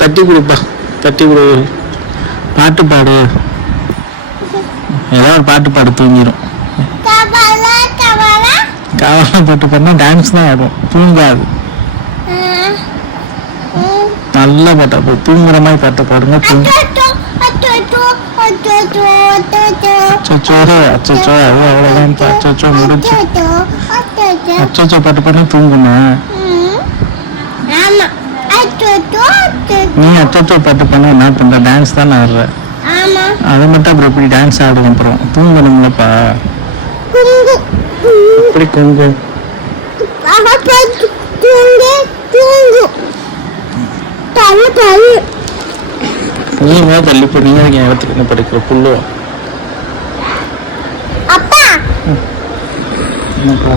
தட்டி கொடுப்பா, தட்டி கொடு. பாட்டு பாடு, ஏதாவது பாட்டு பாடு, தூங்கிடும். காவலா பாட்டு பாடினா டான்ஸ் தான் ஆடும், தூங்காது. நல்ல பாட்டா போ, தூங்குற மாதிரி பாட்டை பாடுங்க. அச்சோ அச்சோ, அவ்வளோதான். அச்சோ முடிச்சு. அச்சோ பாட்டு பாடினா தூங்குமா? நீ அச்சோ பாட்டு பண்ண என்ன பண்ற? டான்ஸ் தானே ஆடுற. அதை மட்டும் அப்புறம் எப்படி டான்ஸ் ஆடுவோம்? அப்புறம் தூங்கணுங்களப்பா. எப்படி குங்கு? நீ தள்ளி போ, நீங்க இடத்துக்கு என்ன படிக்கிற புல்லு? என்னப்பா